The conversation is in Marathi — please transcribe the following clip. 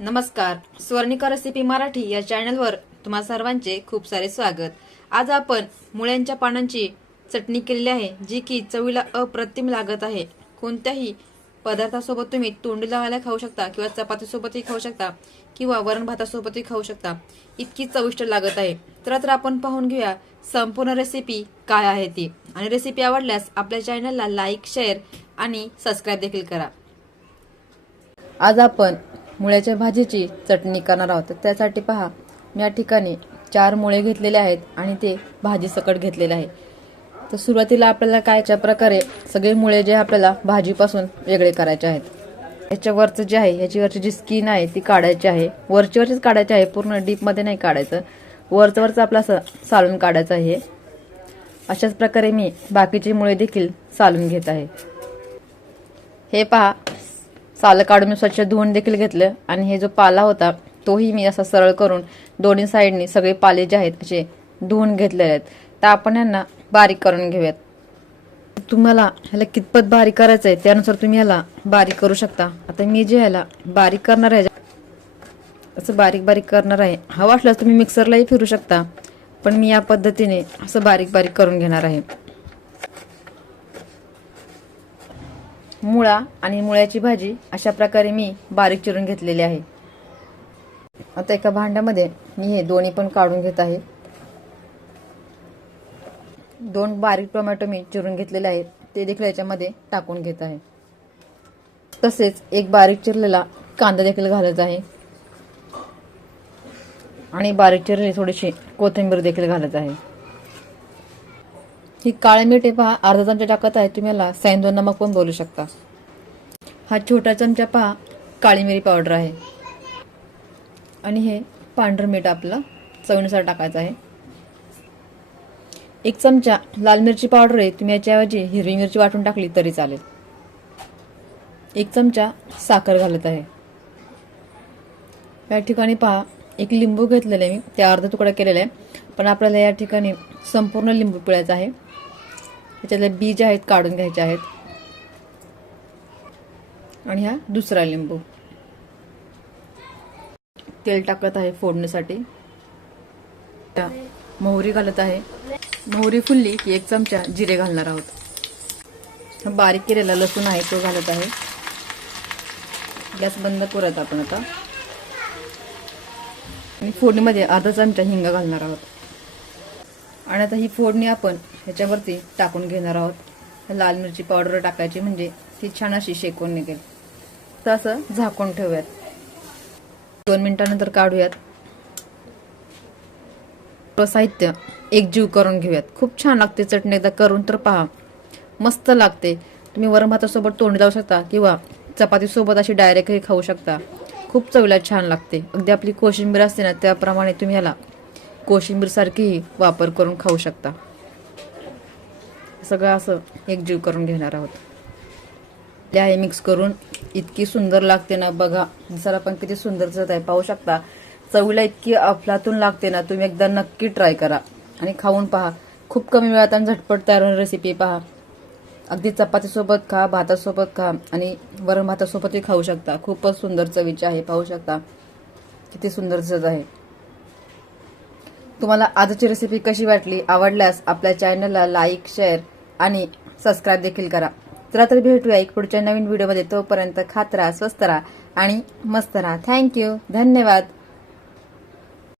नमस्कार. स्वर्णिका रेसिपी मराठी या चॅनलवर तुम्हा सर्वांचे खूप सारे स्वागत. आज आपण मुळ्यांच्या पानांची चटणी केलेली आहे जी की चवीला अप्रतिम लागत आहे. कोणत्याही पदार्थासोबत तुम्ही तोंडी लावायला खाऊ शकता किंवा चपातीसोबतही खाऊ शकता किंवा वरण भातासोबतही खाऊ शकता. इतकी चविष्ट लागत आहे. तर तर आपण पाहून घेऊया संपूर्ण रेसिपी काय आहे ती. आणि रेसिपी आवडल्यास आपल्या चॅनलला लाईक शेअर आणि सबस्क्राईब देखील करा. आज आपण मुळ्याच्या भाजीची चटणी करणार आहोत. तर त्यासाठी पहा मी या ठिकाणी चार मुळे घेतलेले आहेत आणि ते भाजी सकट घेतलेले आहे. तर सुरुवातीला आपल्याला कायच्या प्रकारे सगळे मुळे जे आपल्याला भाजीपासून वेगळे करायचे आहेत. याच्यावरचं जे आहे याच्यावरची जी स्किन आहे ती काढायची आहे. वरची वरचीच काढायची आहे पूर्ण डीपमध्ये नाही काढायचं. वरचं वरचं आपलं असं सालून काढायचं आहे. अशाच प्रकारे मी बाकीची मुळे देखील सालून घेत आहे. हे पहा सालं काढून मी स्वच्छ धुवून देखील घेतलं. आणि हे जो पाला होता तोही मी असा सरळ करून दोन्ही साईडनी सगळे पाले जे आहेत असे धुवून घेतलेले आहेत. तर आपण यांना बारीक करून घेऊयात. तुम्हाला ह्याला कितपत बारीक करायचं आहे त्यानुसार तुम्ही ह्याला बारीक करू शकता. आता मी जे ह्याला बारीक करणार आहे असं बारीक बारीक करणार आहे. हवा असल्यास तुम्ही मिक्सरलाही फिरू शकता पण मी या पद्धतीने असं बारीक बारीक करून घेणार आहे. मुळा आणि मुळ्याची भाजी अशा प्रकारे मी बारीक चिरून घेतलेली आहे. आता एका भांड्यामध्ये मी हे दोन्ही पण काढून घेत आहे. दोन बारीक टोमॅटो मी चिरून घेतलेले आहेत. ते देखील याच्यामध्ये टाकून घेत आहे. तसेच एक बारीक चिरलेला कांदा देखील घालत आहे. आणि बारीक चिरलेली थोडीशी कोथिंबीर देखील घालत आहे. ही काळे मीठ हे पहा अर्धा चमचा टाकत आहे तुम्ही याला सैंदो नमक पण बोलू शकता. हा छोटा चमचा पहा काळी मिरी पावडर आहे. आणि हे पांढरं मीठ आपलं चवीनुसार टाकायचं आहे. एक चमचा लाल मिरची पावडर आहे तुम्ही याच्याऐवजी हिरवी मिरची वाटून टाकली तरी चालेल. एक चमचा साखर घालत आहे. या ठिकाणी पहा एक लिंबू घेतलेलं आहे मी त्या अर्धा तुकडा केलेला आहे. पण आपल्याला या ठिकाणी संपूर्ण लिंबू पिळायचा आहे. त्याच्यातले बीज आहेत काढून घ्यायचे आहेत. आणि हा दुसरा लिंबू. तेल टाकत आहे फोडणीसाठी. त्या मोहरी घालत आहे. मोहरी फुलली की एक चमचा जिरे घालणार आहोत. बारीक केलेला लसूण आहे तो घालत आहे. गॅस बंद करत आपण आता. आणि फोडणीमध्ये अर्धा चमचा हिंग घालणार आहोत. आणि आता ही फोडणी आपण ह्याच्यावरती टाकून घेणार आहोत. लाल मिरची पावडर टाकायची म्हणजे ती छान अशी शेकून निघेल. तर असं झाकून ठेवूयात. दोन मिनिटानंतर काढूयात. साहित्य एकजीव करून घेऊयात. खूप छान लागते चटणी एकदा करून तर पहा. मस्त लागते. तुम्ही वरण भातासोबत तोंड लावू शकता किंवा चपातीसोबत अशी डायरेक्टही खाऊ शकता. खूप चवीला छान लागते. अगदी आपली कोशिंबीर असते ना त्याप्रमाणे तुम्ही ह्याला कोशिंबीरसारखीही वापर करून खाऊ शकता. सगळं असं एकजीव करून घेणार आहोत. ते आहे मिक्स करून इतकी सुंदर लागते ना बघा. दिसायला पण किती सुंदर दिसत आहे. पाहू शकता. चवीला इतकी अफलातून लागते ना तुम्ही एकदा नक्की ट्राय करा. आणि खाऊन पहा. खूप कमी वेळात आणि झटपट तयार होणारी रेसिपी पहा. अगदी चपातीसोबत खा भातासोबत खा आणि वरण भातासोबतही खाऊ शकता. खूपच सुंदर चवीची आहे पाहू शकता. किती सुंदर दिसत आहे. तुम्हाला आजची रेसिपी कशी वाटली? आवडल्यास आपल्या चॅनलला लाईक शेअर आणि सबस्क्राईब देखील करा. चला तर भेटूया एक पुढच्या नवीन व्हिडिओमध्ये तोपर्यंत खात राहा स्वस्त राहा आणि मस्त राहा. थँक्यू धन्यवाद.